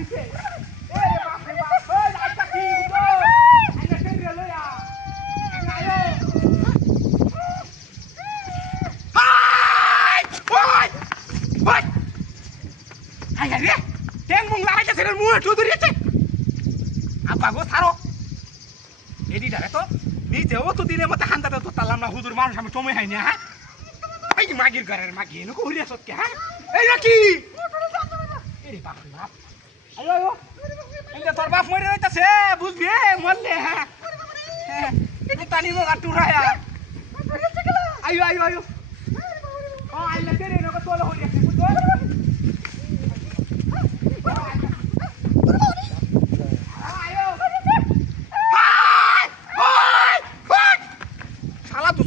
দিছে এ বাপ রে বাপ ওই আইতা কি গো আইনা কেন লইয়া আইনা হাই ওই ওই হাই রে টেং মুং লাগাইছে রে মুয়ে চুদুরিছে আপা গো ছাড়ো এডিটারে তো নিজেও তো দিনের মতো হান্দাতে তো তালাম না হুজুর মানুষ আমি সময় হয়নি হ্যাঁ এই মাগির ঘরের মাগি এনে কো হরিয়া সত্যি হ্যাঁ এই নাকি এই বাপ রে বাপ আয়ো আয়ো এই তোর বাপ মরে রইতাছে বুঝবি মরলে হ্যাঁ হ্যাঁ এই তানি মো গাটুরায়া আয়ো আয়ো আয়ো ও আইলা তেরে নকে তোলে হরিয়া বুঝছো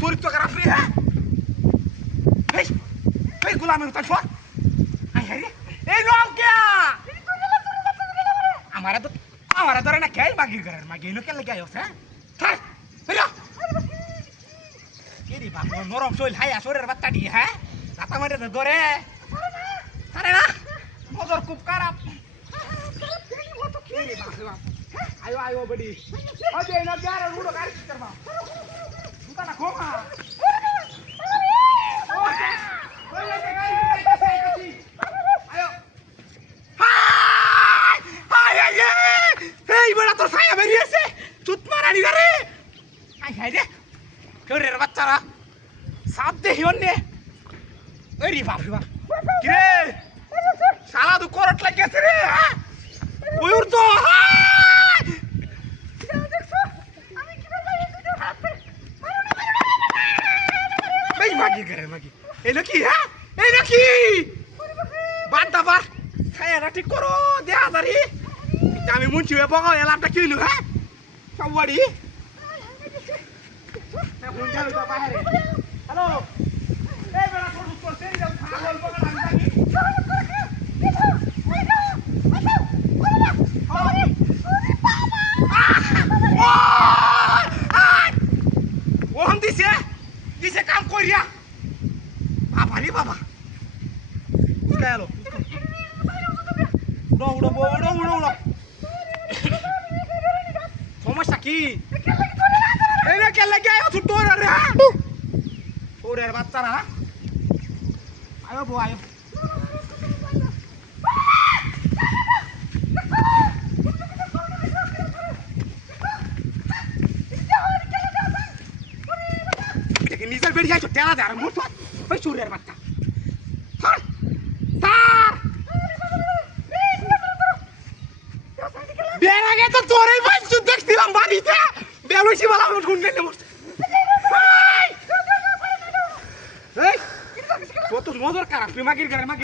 চরিত্র খারাপ রে হ্যাঁ এই গোলামের উত্তর শোন আই রে এই রং কে আমারা ধরে না কে মাগির ঘরের মাগি এনো কেন লাগে আইছ হ্যাঁ থাক হেরা এরি বাপ নরম শৈল হাই আসরের বাচ্চা দি হ্যাঁ রাতা মারে ধরে আরে না নজর খুব খারাপ এরি বাপ রে বাপ আয়ো আয়ো বডি আজে না যারা রুড়ো গাড়ি করবা দুটা না খোমা বাচ্চারা সাপ দেখি অন্য রে বাপ রে বাপ কিরে শালা তো করট লাগিয়েছে রে ওর তো মাগি ঘরের মাগি এই নাকি হ্যাঁ এই নাকি বাদ দাবার খায়াটা ঠিক করো দেখা দাঁড়ি আমি মুন্সি হয়ে বগাও এলামটা কিনু হ্যাঁ সবাড়ি হ্যালো এই বেড়া ফটো করছে এই ছাগল বগাল আমি জানি দিছে দিছে কাম করিয়া বাবা রে বাবা গেল উড়ো উড়ো উড়ো উড়ো উড়ো সমস্যা কি এই রে কে লাগে আয় ছোট রে ওরে বাচ্চারা আয়ো বো আয়ো নিজের বেড়ি যাইছো টেলা দেয় আর মোট ওই চুরের বাচ্চা বের আগে তো তোরই বাইক দেখছিলাম বাড়িতে বেলুসি বালা ঢুন্ডে নেমছে কত মজর খারাপ মাগির ঘরে মাগি